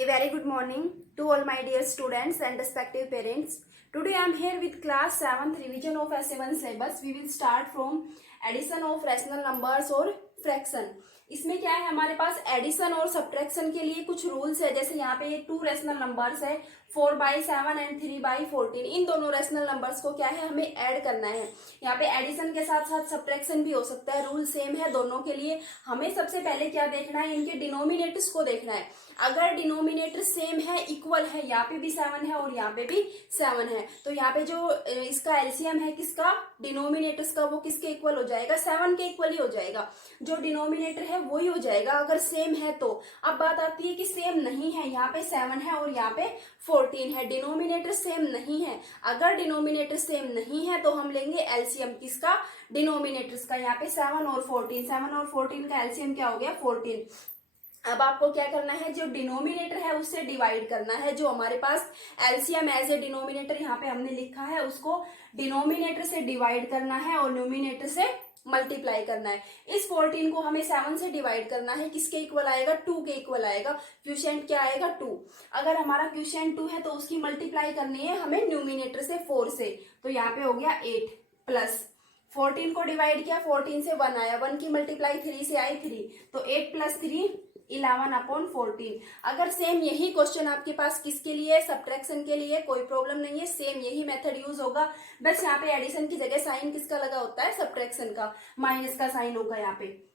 A very good morning to all my dear students and respective parents. Today I am here with class 7th revision of S7 syllabus. We will start from addition of rational numbers और fraction. इसमें क्या है, हमारे पास addition और subtraction के लिए कुछ rules है। जैसे यहाँ पे ये 2 रेशनल नंबर्स है 4/7 एंड 3/14। इन दोनों रेशनल नंबर्स को क्या है, हमें ऐड करना है। यहाँ पे एडिशन के साथ साथ सब्ट्रैक्शन भी हो सकता है। रूल सेम है दोनों के लिए। हमें सबसे पहले क्या देखना है, इनके डिनोमिनेटर्स को देखना है। अगर डिनोमिनेटर सेम है, इक्वल है, यहाँ पे भी 7 है और यहाँ पे भी 7 है, तो यहाँ पे जो इसका एलसीएम है किसका, डिनोमिनेटर्स का, वो किसके इक्वल हो जाएगा, 7 के इक्वल ही हो जाएगा। जो डिनोमिनेटर है वही हो जाएगा अगर सेम है तो। अब बात आती है कि सेम नहीं है, यहाँ पे 7 है और यहाँ पे 14 है, डिनोमिनेटर सेम नहीं है। अगर डिनोमिनेटर सेम नहीं है तो हम लेंगे एलसीएम किसका, डिनोमिनेटर्स का। यहाँ पे 7 और 14 का एलसीएम क्या हो गया, 14। अब आपको क्या करना है, जो डिनोमिनेटर है उससे डिवाइड करना है। जो हमारे पास एलसीएम एज ए डिनोमिनेटर यहाँ पे हमने लिखा है, उसको डिनोमिनेटर से डिवाइड करना है और न्यूमिनेटर से मल्टीप्लाई करना है। इस 14 को हमें 7 से डिवाइड करना है, किसके इक्वल आएगा, 2 के इक्वल आएगा। क्वोशिएंट क्या आएगा, 2। अगर हमारा क्वोशिएंट 2 है तो उसकी मल्टीप्लाई करनी है हमें न्यूमिनेटर से 4 से, तो यहाँ पे हो गया 8 प्लस 14 को डिवाइड किया, 14 से 1 आया, 1 की मल्टीप्लाई 3 से आई 3, तो 8 + 3 11/14। अगर सेम यही क्वेश्चन आपके पास किसके लिए, सब्ट्रैक्शन के लिए, कोई प्रॉब्लम नहीं है, सेम यही मेथड यूज होगा। बस यहाँ पे एडिशन की जगह साइन किसका लगा होता है, सब्ट्रैक्शन का, माइनस का साइन होगा यहाँ पे।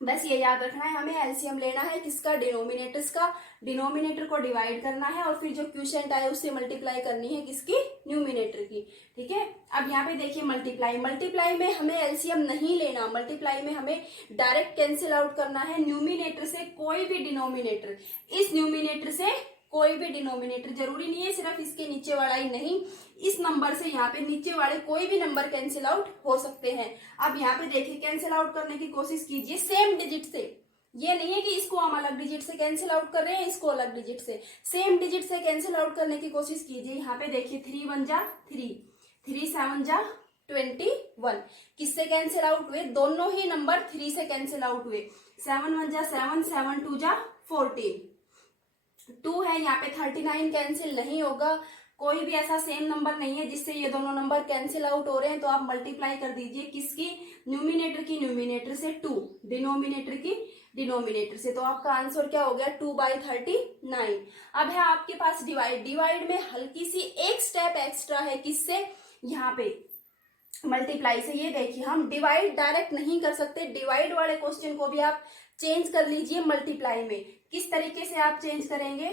बस ये याद रखना है, हमें एलसीएम लेना है किसका, डिनोमिनेटर्स का। डिनोमिनेटर को डिवाइड करना है और फिर जो क्वोशिएंट आए उससे मल्टीप्लाई करनी है किसकी, न्यूमिनेटर की। ठीक है, अब यहाँ पे देखिए मल्टीप्लाई में हमें एलसीएम नहीं लेना, मल्टीप्लाई में हमें डायरेक्ट कैंसिल आउट करना है न्यूमिनेटर से कोई भी डिनोमिनेटर। इस न्यूमिनेटर से कोई भी डिनोमिनेटर, जरूरी नहीं है सिर्फ इसके नीचे वाला ही, नहीं, इस नंबर से यहाँ पे नीचे वाले कोई भी नंबर कैंसिल आउट हो सकते हैं। अब यहाँ पे देखिए कैंसिल आउट करने की कोशिश कीजिए सेम डिजिट से। ये नहीं है कि इसको हम अलग डिजिट से कैंसिल आउट कर रहे हैं, इसको अलग डिजिट से, सेम डिजिट से कैंसिल आउट करने की कोशिश कीजिए। यहाँ पे देखिए 3 1 जा 3, 3 7 जा 21। किससे कैंसिल आउट हुए, दोनों ही नंबर 3 से कैंसिल आउट हुए। 7 1 जा 7, 7 2 जा 14, 2 है यहाँ पे 39 कैंसिल नहीं होगा। कोई भी ऐसा सेम नंबर नहीं है जिससे ये दोनों नंबर कैंसिल आउट हो रहे हैं, तो आप मल्टीप्लाई कर दीजिए किसकी, न्यूमिनेटर की न्यूमिनेटर से 2, डिनोमिनेटर की डिनोमिनेटर से, तो आपका आंसर क्या हो गया, 2/39। अब है आपके पास डिवाइड में हल्की सी एक स्टेप एक्स्ट्रा है, किससे, यहाँ पे मल्टीप्लाई से। ये देखिए हम डिवाइड डायरेक्ट नहीं कर सकते, डिवाइड वाले क्वेश्चन को भी आप चेंज कर लीजिए मल्टीप्लाई में। किस तरीके से आप चेंज करेंगे,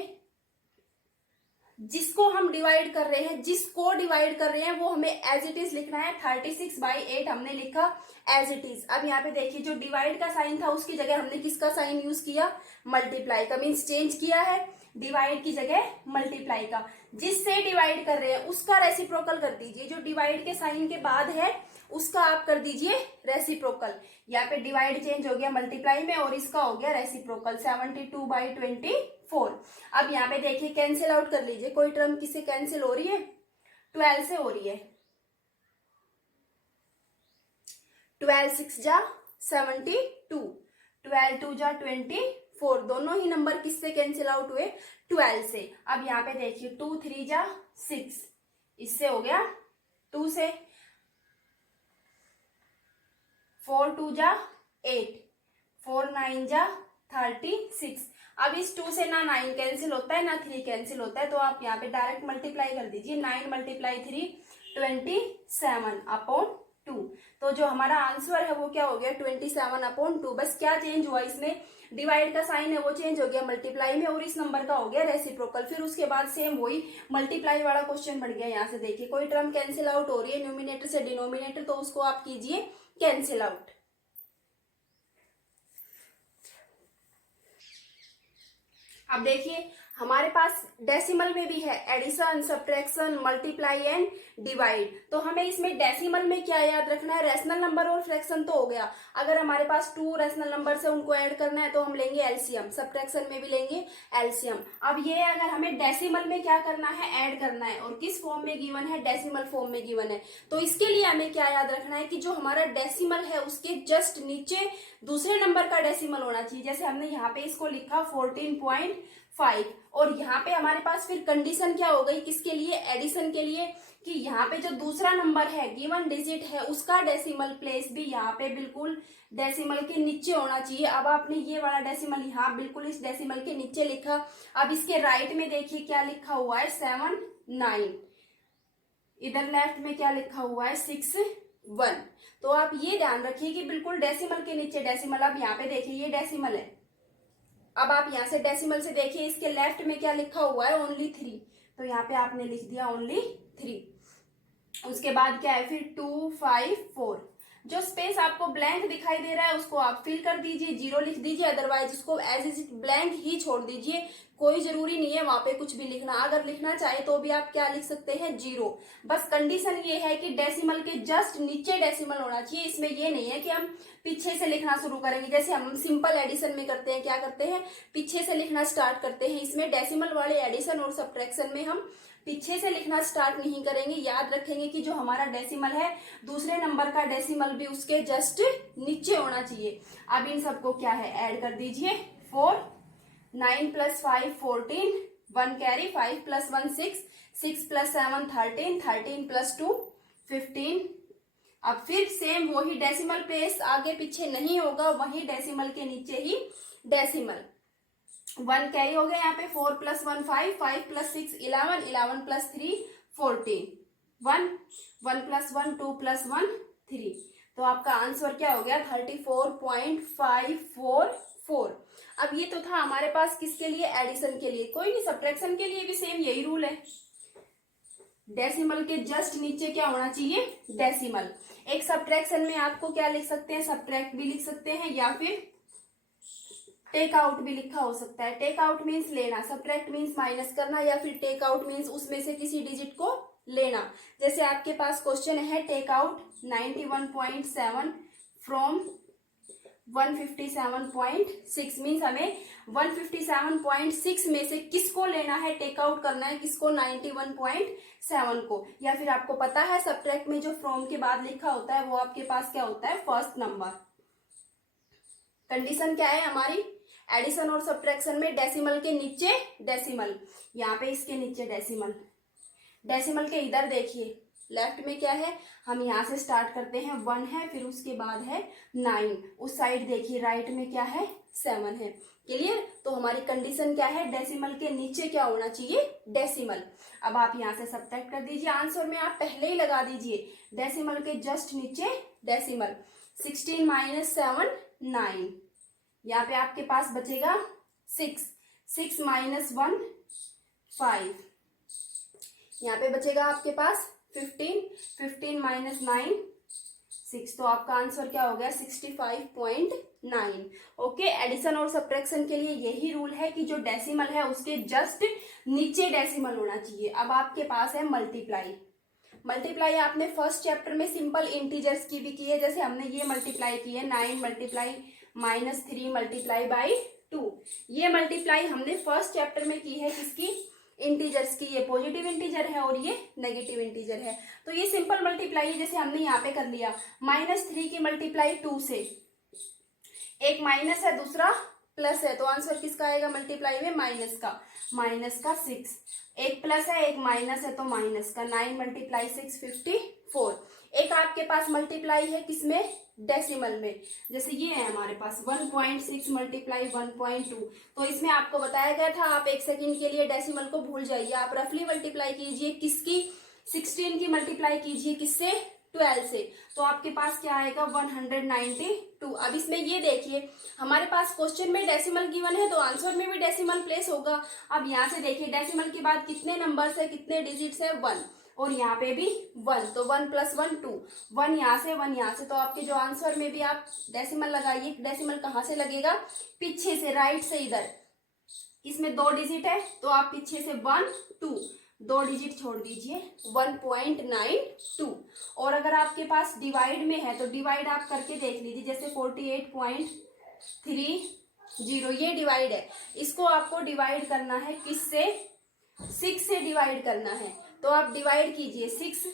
जिसको हम डिवाइड कर रहे हैं, जिसको डिवाइड कर रहे हैं वो हमें एज इट इज लिखना है। 36/8 हमने लिखा एज इट इज। अब यहाँ पे देखिए जो डिवाइड का साइन था उसकी जगह हमने किसका साइन यूज किया, मल्टीप्लाई का, मीन्स चेंज किया है, डिवाइड की जगह मल्टीप्लाई का। जिससे डिवाइड कर रहे हैं उसका रेसिप्रोकल कर दीजिए, जो डिवाइड के साइन के बाद है उसका आप कर दीजिए रेसिप्रोकल। यहाँ पे डिवाइड चेंज हो गया मल्टीप्लाई में और इसका हो गया रेसिप्रोकल, 72/24। अब यहाँ पे देखिए कैंसिल आउट कर लीजिए, कोई टर्म किससे कैंसिल हो रही है, 12 से हो रही है। 12 6 जा 72, 12 2 जा 24, दोनों ही नंबर किससे कैंसिल आउट हुए, 12 से। अब यहाँ पे देखिए 2 3 जा 6, इससे हो गया 2 से, 4 2 जा 8, 4 9 जा 36। अब इस 2 से ना 9 कैंसिल होता है ना 3 कैंसिल होता है, तो आप यहाँ पे डायरेक्ट मल्टीप्लाई कर दीजिए। 9 × 3 27/2। तो जो हमारा आंसर है वो क्या हो गया, 27/2। बस क्या चेंज हुआ इसमें, डिवाइड का साइन है वो चेंज हो गया मल्टीप्लाई में और इस नंबर का हो गया रेसिप्रोकल। फिर उसके बाद सेम वही मल्टीप्लाई वाला क्वेश्चन बढ़ गया। यहाँ से देखिए कोई टर्म कैंसिल आउट हो रही है न्यूमिनेटर से डिनोमिनेटर, तो उसको आप कीजिए कैंसिल आउट। अब देखिए हमारे पास डेसिमल में भी है addition, subtraction, multiply and divide. तो हमें इसमें डेसिमल में क्या याद रखना है, रेशनल नंबर और फ्रैक्शन तो हो गया। अगर हमारे पास 2 रेशनल नंबर है उनको ऐड करना है तो हम लेंगे एलसीएम, सब्ट्रैक्शन में भी लेंगे एलसीएम। अब ये अगर हमें डेसिमल में क्या करना है, ऐड करना है, और किस फॉर्म में गिवन है, डेसिमल फॉर्म में गिवन है। तो इसके लिए हमें क्या याद रखना है कि जो हमारा डेसिमल है उसके जस्ट नीचे दूसरे नंबर का डेसिमल होना चाहिए। जैसे हमने यहाँ पे इसको लिखा 5। और यहाँ पे हमारे पास फिर कंडीशन क्या हो गई किसके लिए, एडिशन के लिए, कि यहाँ पे जो दूसरा नंबर है गिवन डिजिट है उसका डेसिमल प्लेस भी यहाँ पे बिल्कुल डेसिमल के नीचे होना चाहिए। अब आपने ये वाला डेसिमल यहाँ बिल्कुल इस डेसिमल के नीचे लिखा। अब इसके राइट में देखिए क्या लिखा हुआ है 7 9, इधर लेफ्ट में क्या लिखा हुआ है 6 1। तो आप ये ध्यान रखिए कि बिल्कुल डेसिमल के नीचे डेसिमल। अब यहाँ पे देखिए ये डेसिमल है, अब आप यहाँ से डेसिमल से देखिए इसके लेफ्ट में क्या लिखा हुआ है ओनली 3, तो यहाँ पे आपने लिख दिया ओनली 3। उसके बाद क्या है फिर 2 5 4। जो स्पेस आपको ब्लैंक दिखाई दे रहा है उसको आप फिल कर दीजिए, 0 लिख दीजिए, अदरवाइज उसको एज इज ब्लैंक ही छोड़ दीजिए। कोई जरूरी नहीं है वहां पे कुछ भी लिखना, अगर लिखना चाहे तो भी आप क्या लिख सकते हैं 0। बस कंडीशन ये है कि डेसिमल के जस्ट नीचे डेसिमल होना चाहिए। इसमें ये नहीं है कि हम पीछे से लिखना शुरू करेंगे, जैसे हम सिंपल एडिशन में करते हैं, क्या करते हैं पीछे से लिखना स्टार्ट करते हैं। इसमें डेसिमल वाले एडिशन और सब्ट्रैक्शन में हम पीछे से लिखना स्टार्ट नहीं करेंगे। याद रखेंगे कि जो हमारा डेसिमल है दूसरे नंबर का डेसिमल भी उसके जस्ट नीचे होना चाहिए। अब इन सबको क्या है ऐड कर दीजिए। 4 9 + 5 14, 1 कैरी, 5 + 1 6, 6 + 7 13, 13 + 2 15। अब फिर सेम वही डेसिमल प्लेस आगे पीछे नहीं होगा, वही डेसिमल के नीचे ही डेसिमल। 1 कैरी हो गया यहाँ पे, 4 + 1 5, 5 + 6 11, 11 + 3 14, 1 1 + 1 2 + 1 3। तो आपका आंसर क्या हो गया 34.544। अब ये तो था हमारे पास किसके लिए, एडिशन के लिए। कोई नहीं, सब्ट्रैक्शन के लिए भी सेम यही रूल है, डेसिमल के जस्ट नीचे क्या होना चाहिए डेसिमल। एक सब्ट्रैक्शन में आपको क्या लिख सकते हैं, सब्ट्रैक्ट भी लिख सकते हैं या फिर टेक आउट भी लिखा हो सकता है। टेक आउट मीन्स लेना, सब्ट्रैक्ट मीन्स माइनस करना, या फिर टेक आउट मीन्स उसमें से किसी डिजिट को लेना। जैसे आपके पास क्वेश्चन है टेक आउट 91.7 फ्रॉम 157.6, मीन्स हमें 157.6 में से किसको लेना है, टेक आउट करना है किसको, 91.7 को। या फिर आपको पता है सब्ट्रैक्ट में जो फ्रॉम के बाद लिखा होता है वो आपके पास क्या होता है फर्स्ट नंबर। कंडीशन क्या है हमारी, एडिशन और सब्ट्रैक्शन में डेसिमल के नीचे डेसिमल, यहाँ पे इसके नीचे डेसिमल। डेसिमल के इधर देखिए लेफ्ट में क्या है, हम यहाँ से स्टार्ट करते हैं 1 है, फिर उसके बाद है 9, उस साइड देखिए राइट में क्या है 7 है। क्लियर। तो हमारी कंडीशन क्या है, डेसिमल के नीचे क्या होना चाहिए डेसिमल। अब आप यहाँ से सब्ट्रैक्ट कर दीजिए, आंसर में आप पहले ही लगा दीजिए डेसिमल के जस्ट नीचे डेसिमल। 16 - 7 9, यहाँ पे आपके पास बचेगा 6, 6 - 1 5, यहाँ पे बचेगा आपके पास 15, 15 - 9 6। तो आपका आंसर क्या हो गया 65.9। ओके, एडिशन और सब्ट्रैक्शन के लिए यही रूल है कि जो डेसिमल है उसके जस्ट नीचे डेसिमल होना चाहिए। अब आपके पास है मल्टीप्लाई। मल्टीप्लाई आपने फर्स्ट चैप्टर में सिंपल इंटीजर्स की भी की है, जैसे हमने ये मल्टीप्लाई की है 9 × -3 × 2। ये मल्टीप्लाई हमने फर्स्ट चैप्टर में की है किसकी, इंटीजर्स की। ये पॉजिटिव इंटीजर है और ये नेगेटिव इंटीजर है। तो ये सिंपल मल्टीप्लाई है, जैसे हमने यहाँ पे कर लिया -3 की मल्टीप्लाई 2 से, एक माइनस है दूसरा प्लस है, तो आंसर किसका आएगा मल्टीप्लाई में माइनस का, -6। एक प्लस है एक माइनस है तो माइनस का, 9 × 6 54। एक आपके पास मल्टीप्लाई है किसमें, डेसिमल में, जैसे ये है हमारे पास 1.6 × 1.2। तो इसमें आपको बताया गया था, आप एक सेकंड के लिए डेसिमल को भूल जाइए, आप रफली मल्टीप्लाई कीजिए किसकी, 16 की मल्टीप्लाई कीजिए किससे, 12 से, तो आपके पास क्या आएगा 192। अब इसमें ये देखिए हमारे पास क्वेश्चन में डेसिमल गिवन है तो आंसर में भी डेसिमल प्लेस होगा। अब यहाँ से देखिए डेसिमल के बाद कितने नंबर्स है, कितने डिजिट्स है 1, और यहाँ पे भी 1, तो 1 + 1 2, 1 यहाँ से 1 यहाँ से, तो आपके जो आंसर में भी आप डेसिमल लगाइए। डेसिमल कहाँ से लगेगा, पीछे से, राइट से इधर। इसमें 2 डिजिट है तो आप पीछे से 1 2, 2 डिजिट छोड़ दीजिए 1.92। और अगर आपके पास डिवाइड में है तो डिवाइड आप करके देख लीजिए, जैसे 48.30 ये डिवाइड है, इसको आपको डिवाइड करना है किससे, 6 से डिवाइड करना है। तो आप डिवाइड कीजिए 6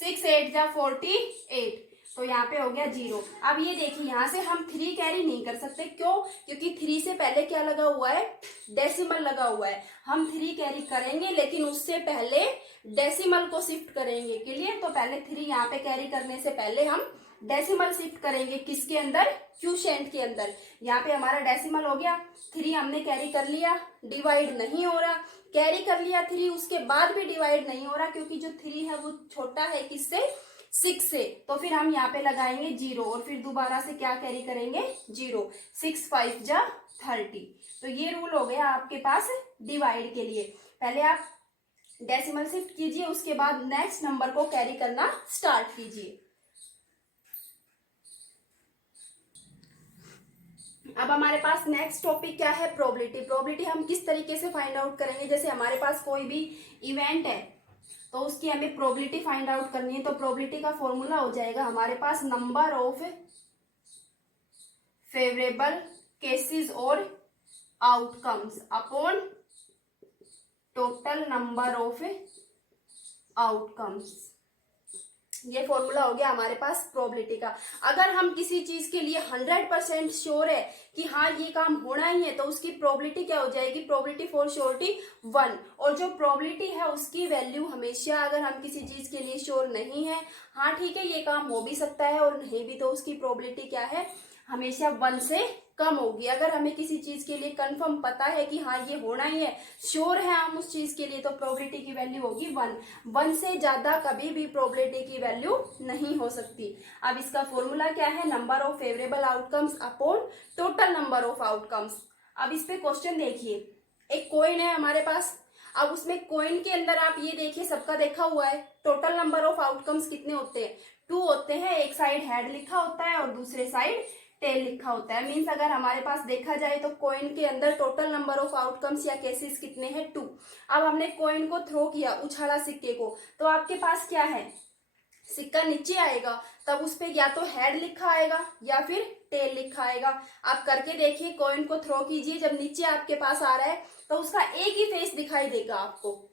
8 × 48, तो यहाँ पे हो गया 0। अब ये देखिए यहाँ से हम 3 कैरी नहीं कर सकते, क्यों? क्योंकि 3 से पहले क्या लगा हुआ है? डेसिमल लगा हुआ है। हम 3 कैरी करेंगे लेकिन उससे पहले डेसिमल को शिफ्ट करेंगे। क्लियर? तो पहले 3 यहाँ पे कैरी करने से पहले हम डेसिमल शिफ्ट करेंगे। किसके अंदर? क्वोशिएंट के अंदर। यहाँ पे हमारा डेसिमल हो गया, 3 हमने कैरी कर लिया, डिवाइड नहीं हो रहा। कैरी कर लिया 3, उसके बाद भी डिवाइड नहीं हो रहा, क्योंकि जो 3 है वो छोटा है किससे? 6 से। तो फिर हम यहाँ पे लगाएंगे 0 और फिर दोबारा से क्या कैरी करेंगे? 0। 6 5 जा 30। तो ये रूल हो गया आपके पास डिवाइड के लिए। पहले आप डेसिमल शिफ्ट कीजिए, उसके बाद नेक्स्ट नंबर को कैरी करना स्टार्ट कीजिए। अब हमारे पास नेक्स्ट टॉपिक क्या है? प्रोबेबिलिटी। प्रोबेबिलिटी हम किस तरीके से फाइंड आउट करेंगे? जैसे हमारे पास कोई भी इवेंट है तो उसकी हमें प्रोबेबिलिटी फाइंड आउट करनी है, तो प्रोबेबिलिटी का फॉर्मूला हो जाएगा हमारे पास नंबर ऑफ फेवरेबल केसेस और outcomes upon total number of outcomes. ये फॉर्मूला हो गया हमारे पास प्रोबेबिलिटी का। अगर हम किसी चीज के लिए 100% श्योर है कि हाँ ये काम होना ही है, तो उसकी प्रोबेबिलिटी क्या हो जाएगी? Probability for surety 1। और जो प्रोबेबिलिटी है उसकी वैल्यू हमेशा, अगर हम किसी चीज के लिए श्योर नहीं है, हाँ ठीक है ये काम हो भी सकता है और नहीं भी, तो उसकी प्रोबेबिलिटी क्या है? हमेशा 1 से कम होगी। अगर हमें किसी चीज के लिए कंफर्म पता है कि हाँ ये होना ही है, श्योर है हम उस चीज के लिए, तो प्रोबेबिलिटी की वैल्यू होगी 1। 1 से ज्यादा कभी भी प्रोबेबिलिटी की वैल्यू नहीं हो सकती। अब इसका फॉर्मूला क्या है? Number of favourable outcomes upon total number of outcomes. अब इस पे क्वेश्चन देखिए, एक कॉइन है हमारे पास। अब उसमें कॉइन के अंदर आप ये देखिए, सबका देखा हुआ है, टोटल नंबर ऑफ आउटकम्स कितने होते हैं? 2 होते हैं। एक साइड हेड लिखा होता है और दूसरे साइड टेल लिखा होता है। मीन्स अगर हमारे पास देखा जाए तो कॉइन के अंदर टोटल नंबर ऑफ आउटकम्स या केसेस कितने हैं? 2। अब हमने कॉइन को थ्रो किया, उछाला सिक्के को, तो आपके पास क्या है? सिक्का नीचे आएगा, तब उस पे या तो हेड लिखा आएगा या फिर टेल लिखा आएगा। आप करके देखिए, कॉइन को थ्रो कीजिए, जब नीचे आपके पास आ रहा है तो उसका एक ही फेस दिखाई देगा आपको,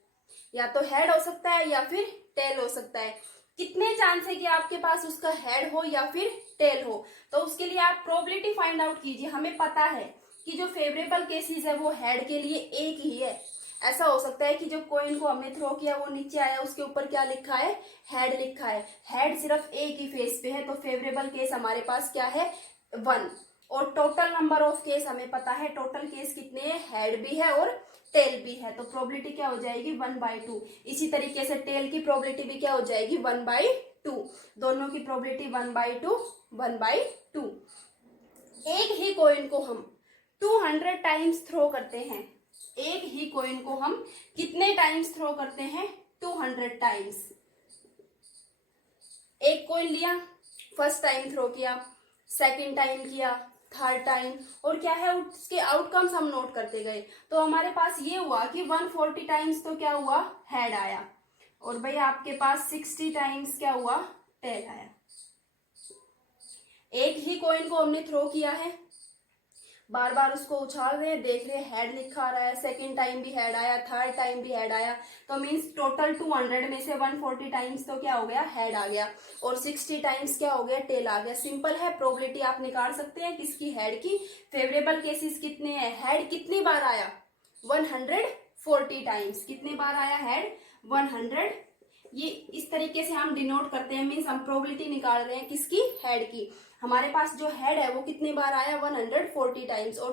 या तो हेड हो सकता है या फिर टेल हो सकता है। कितने चांस है कि आपके पास उसका हेड हो या फिर टेल हो? तो उसके लिए आप प्रोबेबिलिटी फाइंड आउट कीजिए। हमें पता है कि जो फेवरेबल केसेस है वो हेड के लिए एक ही है। ऐसा हो सकता है कि जो कॉइन को हमने थ्रो किया वो नीचे आया, उसके ऊपर क्या लिखा है? हेड लिखा है। हेड सिर्फ एक ही फेस पे है, तो फेवरेबल केस हमारे पास क्या है? 1। और टोटल नंबर ऑफ केस हमें पता है, टोटल केस कितने हैं? हेड भी है और टेल भी है, तो प्रोबेबिलिटी क्या हो जाएगी? 1/2। इसी तरीके से टेल की प्रोबेबिलिटी भी क्या हो जाएगी? 1/2। दोनों की प्रोबेबिलिटी 1/2 1/2। एक ही कॉइन को हम 200 टाइम्स थ्रो करते हैं। एक ही कॉइन को हम कितने टाइम्स थ्रो करते हैं? 200 टाइम्स। एक कॉइन लिया, फर्स्ट टाइम थ्रो किया, सेकंड टाइम किया, थर्ड टाइम, और क्या है उसके आउटकम्स हम नोट करते गए। तो हमारे पास ये हुआ कि 140 टाइम्स तो क्या हुआ? हेड आया, और भाई आपके पास 60 टाइम्स क्या हुआ? टेल आया। एक ही कॉइन को हमने थ्रो किया है, बार बार उसको उछाल रहे हैं, देख रहे हैं हेड लिखा आ रहा है, सेकंड टाइम भी हेड आया, थर्ड टाइम भी हेड आया, तो मींस टोटल 200 में से 140 टाइम्स तो क्या हो गया? हेड आ गया, और 60 टाइम्स क्या हो गया? टेल आ गया। सिंपल है, प्रोबेबिलिटी आप निकाल सकते हैं किसकी? हेड की। फेवरेबल केसेस कितने हैं? हेड कितनी बार आया? 140 टाइम्स। कितने बार आया हेड? 100। ये इस तरीके से हम डिनोट करते हैं, मीन्स हम प्रोबेबिलिटी निकाल रहे हैं किसकी? हेड की। हमारे पास जो हेड है वो कितने बार आया? 140 टाइम्स। और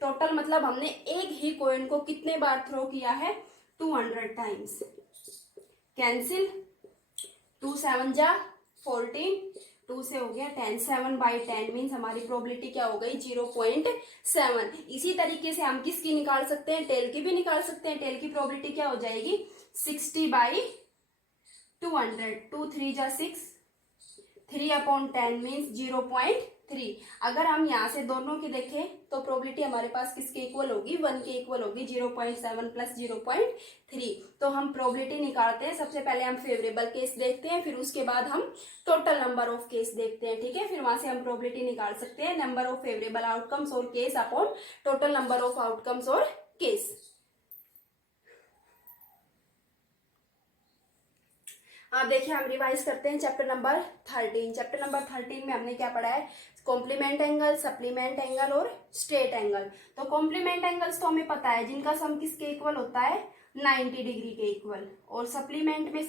टोटल मतलब हमने एक ही कॉइन को कितने बार थ्रो किया है? 200 टाइम्स। कैंसिल, 2 7 जा 14, 2 से हो गया 10, 7/10 मीन्स हमारी प्रोबेबिलिटी क्या हो गई? 0.7। इसी तरीके से हम किसकी निकाल सकते हैं? टेल की भी निकाल सकते हैं। टेल की प्रोबेबिलिटी क्या हो जाएगी? 60/200। 2 3 जा 6, 3/10 मीन्स 0.3। अगर हम यहाँ से दोनों की देखें तो प्रोबेबिलिटी हमारे पास किसके इक्वल होगी? 1 के इक्वल होगी। 0.7 प्लस 0.3। तो हम प्रोबेबिलिटी निकालते हैं, सबसे पहले हम फेवरेबल केस देखते हैं, फिर उसके बाद हम टोटल नंबर ऑफ केस देखते हैं, ठीक है। फिर वहां से हम प्रोबेबिलिटी निकाल सकते हैं, नंबर ऑफ फेवरेबल आउटकम्स और case upon total number of outcomes और केस। अब देखिए हम रिवाइज करते हैं चैप्टर नंबर 13। चैप्टर नंबर 13 में हमने क्या पढ़ा है, कॉम्प्लीमेंट एंगल, सप्लीमेंट एंगल और स्ट्रेट एंगल। तो कॉम्प्लीमेंट एंगल्स तो हमें पता है जिनका सम किसके इक्वल होता है, 90 डिग्री के इक्वल। और सप्लीमेंट में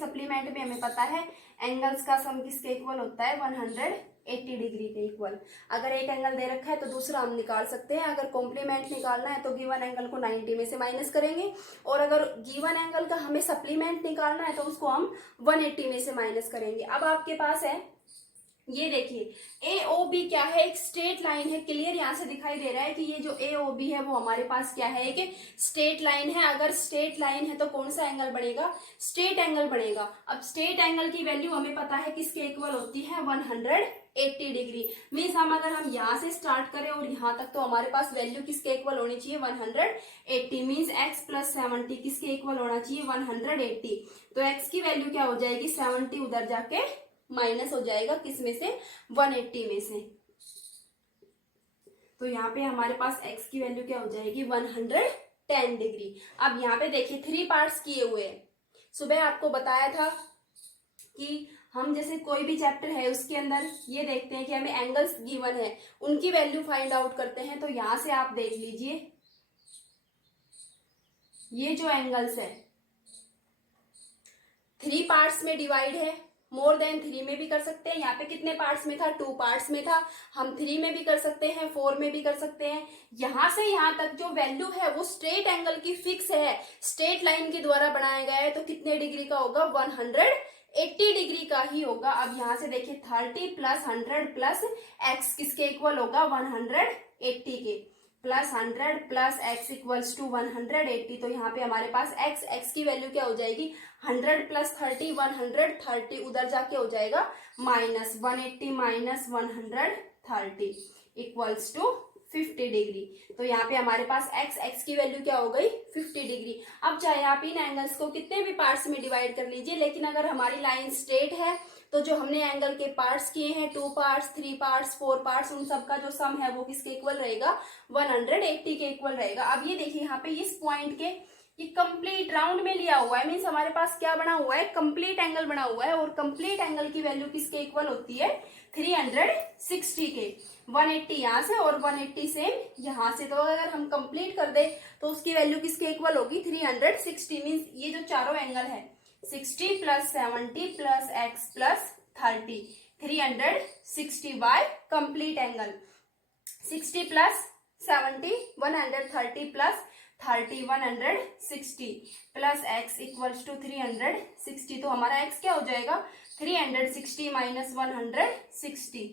हमें पता है एंगल्स का सम किसके इक्वल होता है, 180 डिग्री के इक्वल। अगर एक एंगल दे रखा है तो दूसरा हम निकाल सकते हैं। अगर कॉम्प्लीमेंट निकालना है तो गिवन एंगल को 90 में से माइनस करेंगे, और अगर गिवन एंगल का हमें सप्लीमेंट निकालना है तो उसको हम 180 में से माइनस करेंगे। अब आपके पास है, ये देखिए ए ओ बी क्या है, एक स्ट्रेट लाइन है। क्लियर यहाँ से दिखाई दे रहा है कि ये जो ए ओ बी है वो हमारे पास क्या है, एक स्ट्रेट लाइन है। अगर स्ट्रेट लाइन है तो कौन सा एंगल बनेगा, स्ट्रेट एंगल बनेगा। अब स्ट्रेट एंगल की वैल्यू हमें पता है किसके इक्वल होती है, 180 डिग्री। मीन्स हम अगर हम यहाँ से स्टार्ट करें और यहाँ तक तो हमारे पास वैल्यू किसके इक्वल होनी चाहिए, 180। मीन्स x प्लस 70 किसके इक्वल होना चाहिए, 180। तो x की वैल्यू क्या हो जाएगी, 70 उधर जाके माइनस हो जाएगा किस में से, 180 में से। तो यहाँ पे हमारे पास x की वैल्यू क्या हो जाएगी, 110 डिग्री। अब यहाँ पे देखिए 3 पार्ट्स किए हुए हैं। सुबह आपको बताया था कि हम जैसे कोई भी चैप्टर है उसके अंदर ये देखते हैं कि हमें एंगल्स गिवन है, उनकी वैल्यू फाइंड आउट करते हैं। तो यहां से आप देख लीजिए ये जो एंगल्स है 3 पार्ट्स में डिवाइड है, मोर देन 3 में भी कर सकते हैं। यहाँ पे कितने पार्ट्स में था, 2 पार्ट्स में था। हम 3 में भी कर सकते हैं, 4 में भी कर सकते हैं। यहां से यहां तक जो वैल्यू है वो स्ट्रेट एंगल की फिक्स है, स्ट्रेट लाइन के द्वारा बनाया गया है। तो कितने डिग्री का होगा, 180 डिग्री का ही होगा। अब यहाँ से देखिए 30 प्लस 100 प्लस एक्स किसके इक्वल होगा, 180 के। Plus 100 plus X equals to 180। तो यहाँ पे हमारे पास एक्स की वैल्यू क्या हो जाएगी, 100 प्लस 30 130, उधर जाके हो जाएगा minus 180 minus 130 equals to 50 degree. तो यहाँ पे हमारे पास एक्स की वैल्यू क्या हो गई, 50 डिग्री। अब चाहे आप इन एंगल्स को कितने भी पार्ट्स में डिवाइड कर लीजिए, लेकिन अगर हमारी लाइन स्ट्रेट है तो जो हमने एंगल के पार्ट्स किए हैं, 2 पार्ट्स 3 पार्ट्स 4 पार्ट्स, उन सब का जो सम है वो किसके इक्वल रहेगा, 180 के इक्वल रहेगा। अब ये देखिए यहाँ पे इस पॉइंट के ये कंप्लीट राउंड में लिया हुआ है, मीन्स हमारे पास क्या बना हुआ है, कंप्लीट एंगल बना हुआ है। और कंप्लीट एंगल की वैल्यू किसके इक्वल होती है, 360 के। 180 यहाँ से और 180 सेम यहाँ से। तो अगर हम कंप्लीट कर दे तो उसकी वैल्यू किसके इक्वल होगी, 360। मीन्स ये जो चारों एंगल है 60 plus 70 plus X plus 30, 360 by complete angle. 60 plus 70 130 plus 30 160 plus x equals to 360। तो हमारा x क्या हो जाएगा, 360 माइनस 160।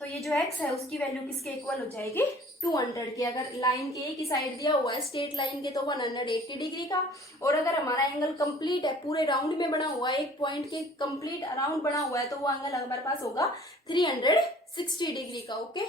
तो ये जो x है उसकी वैल्यू किसके इक्वल हो जाएगी, 200 की। अगर लाइन के एक ही साइड दिया हुआ है स्ट्रेट लाइन के तो 180 डिग्री का, और अगर हमारा एंगल कंप्लीट है, पूरे राउंड में बना हुआ है, एक पॉइंट के कंप्लीट राउंड बना हुआ है, तो वो एंगल हमारे पास होगा 360 डिग्री का। ओके।